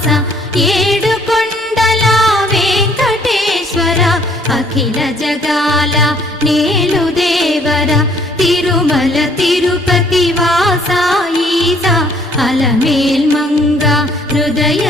నివాస ఏడు కొండల వెంకటేశ్వర అఖిల జగాల నేలు దేవర తిరుమల తిరుపతి వాస ఈస అలమేల్ మంగ హృదయ